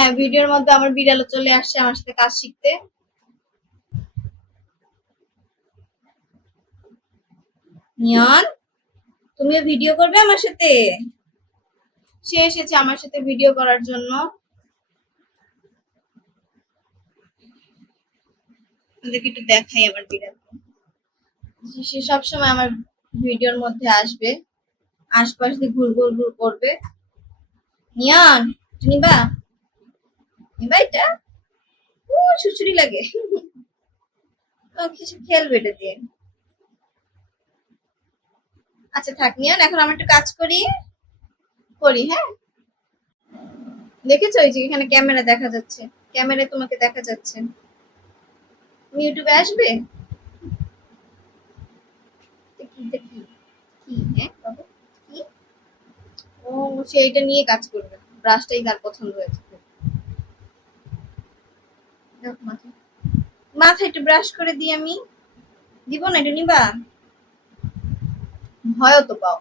হ্যাঁ, ভিডিওর মধ্যে আমার বিড়ালও চলে আসছে আমার সাথে কাজ শিখতে। নিয়ন, তুমিও ভিডিও করবে আমার সাথে? সে এসেছে আমার সাথে ভিডিও করার জন্য। ওদেরকে একটু দেখাই আমার বিড়ালকে। সে সবসময় আমার ভিডিওর মধ্যে আসবে, আশপাশ দিয়ে ঘুর ঘুর ঘুর করবে। নিয়ন, নিবা? নিবা এটা? ও সুচুরি লাগে। ও কিছু খেলবে এটা দিয়ে। আচ্ছা থাক নিয়ন, এখন আমরা একটু কাজ করি করি, হ্যাঁ? দেখেছো ওই যে এখানে ক্যামেরা দেখা যাচ্ছে, ক্যামেরায় তোমাকে দেখা যাচ্ছে। তুমি ইউটিউবে আসবে? দেখি দেখি কি, হ্যাঁ বাবু, কি? ও, সে এটা নিয়ে কাজ করবে, ব্রাশটাই তার পছন্দ হয়েছে। দেখো মাথায়, মাথায় একটু ব্রাশ করে দিই আমি। দিব না, এটা নিবা? ভয়ও তো পাও।